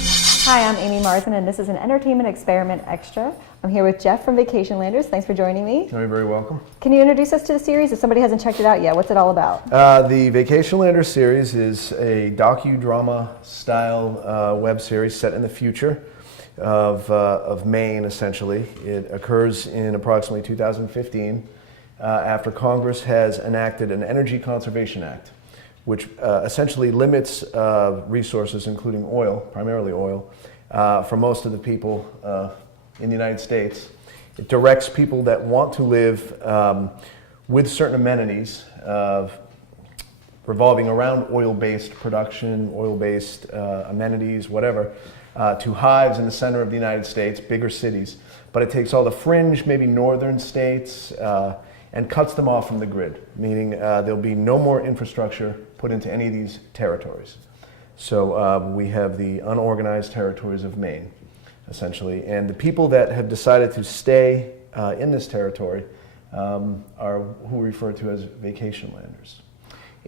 Hi, I'm Amie Marzen, and this is an entertainment experiment extra. I'm here with Jeff from Vacationlanders. Thanks for joining me. You're very welcome. Can you introduce us to the series if somebody hasn't checked it out yet? What's it all about? The Vacationlanders series is a docudrama style web series set in the future of Maine, essentially. It occurs in approximately 2015 after Congress has enacted an Energy Conservation Act, which essentially limits resources, including oil, primarily oil, for most of the people in the United States. It directs people that want to live with certain amenities revolving around oil-based production, oil-based amenities, whatever, to hives in the center of the United States, bigger cities. But it takes all the fringe, maybe northern states, and cuts them off from the grid, meaning there'll be no more infrastructure put into any of these territories. So we have the unorganized territories of Maine, essentially, and the people that have decided to stay in this territory are who we refer to as Vacationlanders.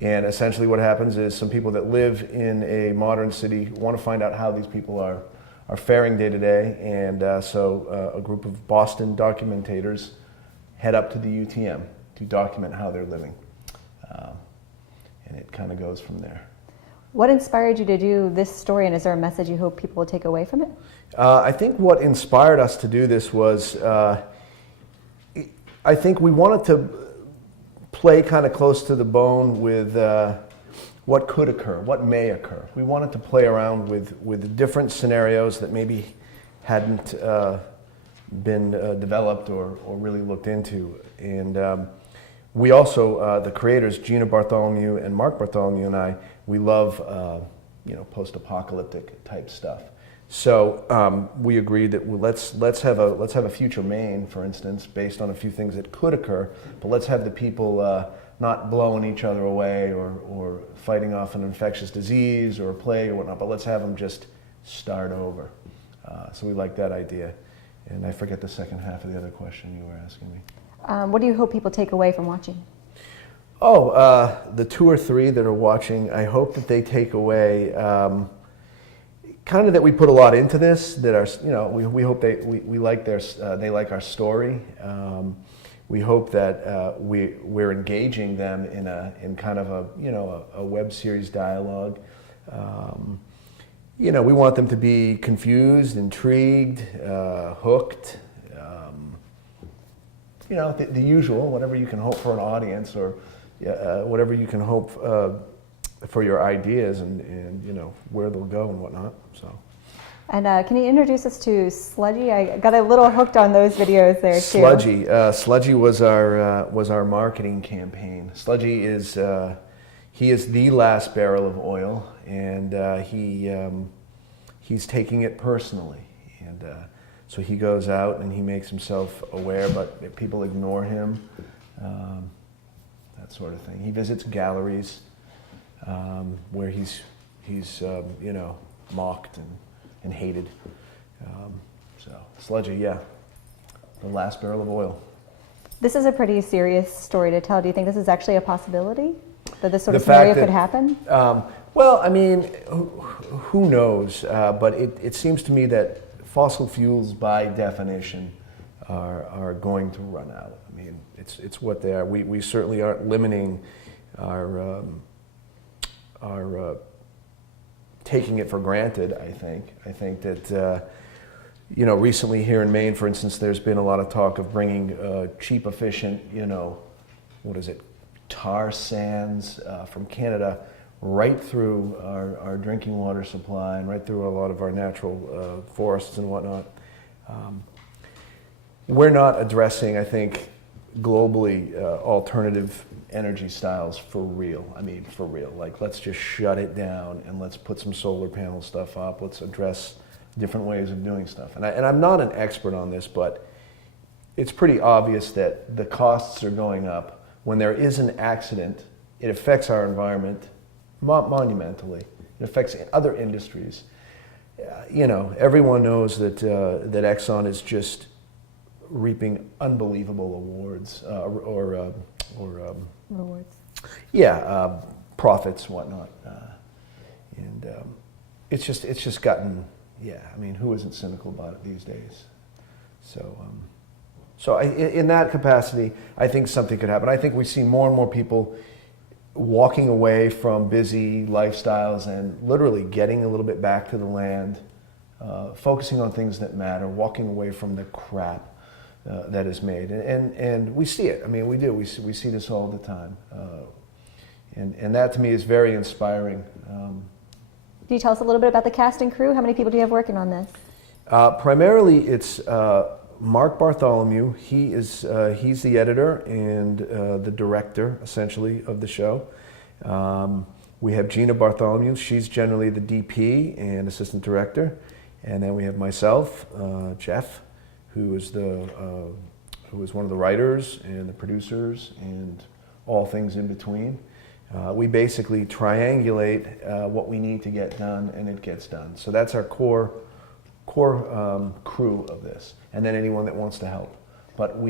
And essentially what happens is some people that live in a modern city want to find out how these people are faring day to day, and so a group of Boston documentators head up to the UTM to document how they're living. And it kind of goes from there. What inspired you to do this story, and is there a message you hope people will take away from it? I think what inspired us to do this was, I think we wanted to play kind of close to the bone with what could occur, what may occur. We wanted to play around with different scenarios that maybe hadn't been developed or really looked into. And we also, the creators, Gina Bartholomew and Mark Bartholomew and I, we love post-apocalyptic type stuff. So we agreed that let's have a future Maine, for instance, based on a few things that could occur, but let's have the people not blowing each other away or fighting off an infectious disease or a plague or whatnot, but let's have them just start over. So we like that idea. And I forget the second half of the other question you were asking me. What do you hope people take away from watching? Oh, the 2 or 3 that are watching, I hope that they take away kind of that we put a lot into this, that we hope we like they like our story. We hope that we're engaging them in kind of a web series dialogue. We want them to be confused, intrigued, hooked. The usual, whatever you can hope for an audience, or whatever you can hope for your ideas, and where they'll go and whatnot. So. And can you introduce us to Sludgy? I got a little hooked on those videos there too. Sludgy, Sludgy was our marketing campaign. Sludgy is he is the last barrel of oil, and he's taking it personally, and so he goes out and he makes himself aware, but people ignore him, that sort of thing. He visits galleries where he's mocked and hated. So Sludgy, yeah, the last barrel of oil. This is a pretty serious story to tell. Do you think this is actually a possibility, that this sort of scenario could happen? Well, I mean, who knows? But it seems to me that fossil fuels, by definition, are going to run out. I mean, it's what they are. We certainly aren't limiting our taking it for granted. I think that recently here in Maine, for instance, there's been a lot of talk of bringing cheap, efficient, tar sands from Canada right through our drinking water supply and right through a lot of our natural forests and whatnot. We're not addressing, I think, globally alternative energy styles for real. I mean, for real. Like, let's just shut it down and let's put some solar panel stuff up. Let's address different ways of doing stuff. And I'm not an expert on this, but it's pretty obvious that the costs are going up. When there is an accident, it affects our environment monumentally. It affects other industries. Everyone knows that Exxon is just reaping unbelievable awards rewards. Yeah, profits, whatnot, and it's just gotten yeah, I mean, who isn't cynical about it these days? So in that capacity, I think something could happen. I think we see more and more people walking away from busy lifestyles and literally getting a little bit back to the land, focusing on things that matter, walking away from the crap that is made. And we see it. I mean, we do. We see this all the time. And that to me is very inspiring. Can you tell us a little bit about the cast and crew? How many people do you have working on this? Primarily, it's Mark Bartholomew. He's the editor and the director, essentially, of the show. We have Gina Bartholomew. She's generally the DP and assistant director. And then we have myself, Jeff, who is one of the writers and the producers and all things in between. We basically triangulate what we need to get done, and it gets done. So that's our core crew of this, and then anyone that wants to help. But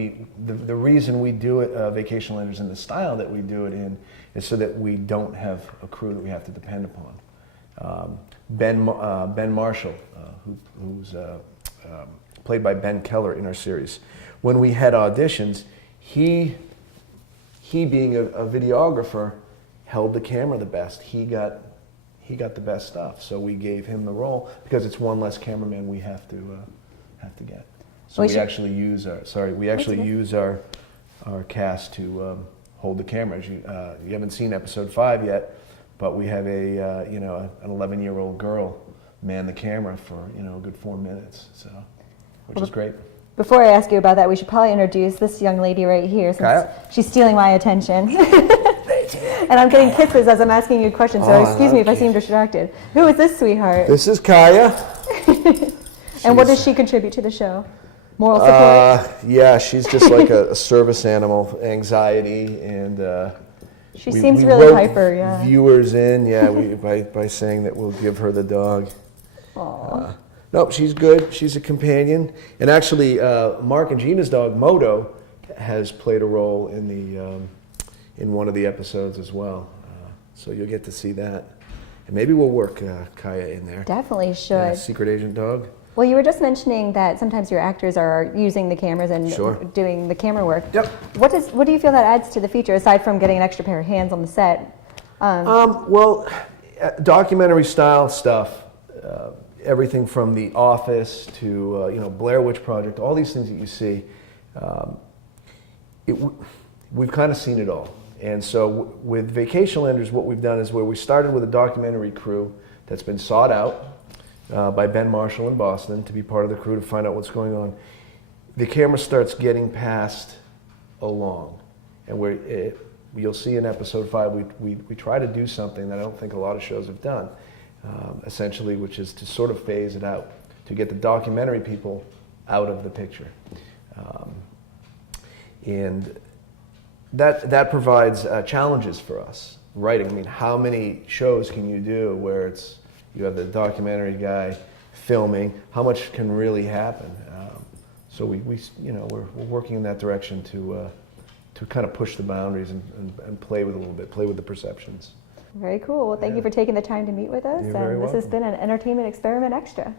the reason we do it, Vacationlanders, in the style that we do it in, is so that we don't have a crew that we have to depend upon. Ben Marshall, who's played by Ben Keller in our series. When we had auditions, he being a videographer, held the camera the best. He got the best stuff, so we gave him the role because it's one less cameraman we have to get. So we actually use our cast to hold the cameras. You haven't seen episode 5 yet, but we have an 11-year-old girl man the camera for a good 4 minutes, which is great. Before I ask you about that, we should probably introduce this young lady right here, since she's stealing my attention. And I'm getting kisses as I'm asking you questions, so excuse me if I seem distracted. Who is this sweetheart? This is Kaya. And what does she contribute to the show? Moral support? Yeah, she's just like a service animal, anxiety, and she seems really hyper, yeah. Viewers in, by saying that we'll give her the dog. Aww. Nope, she's good. She's a companion. And actually, Mark and Gina's dog, Moto, has played a role in one of the episodes as well. So you'll get to see that. And maybe we'll work Kaya in there. Definitely should. Yeah, secret agent dog. Well, you were just mentioning that sometimes your actors are using the cameras and doing the camera work. Yep. What do you feel that adds to the feature, aside from getting an extra pair of hands on the set? Well, documentary style stuff, everything from The Office to Blair Witch Project, all these things that you see, we've kind of seen it all. And so with Vacationlanders, what we've done is where we started with a documentary crew that's been sought out by Ben Marshall in Boston to be part of the crew to find out what's going on. The camera starts getting passed along, and you'll see in episode 5 we try to do something that I don't think a lot of shows have done, essentially, which is to sort of phase it out, to get the documentary people out of the picture, and that provides challenges for us writing. I mean, how many shows can you do where you have the documentary guy filming? How much can really happen? So we're working in that direction to kind of push the boundaries and play with a little bit, play with the perceptions. Very cool. Well, thank you for taking the time to meet with us. You're very and this has welcome. been an Entertainment Experiment Extra.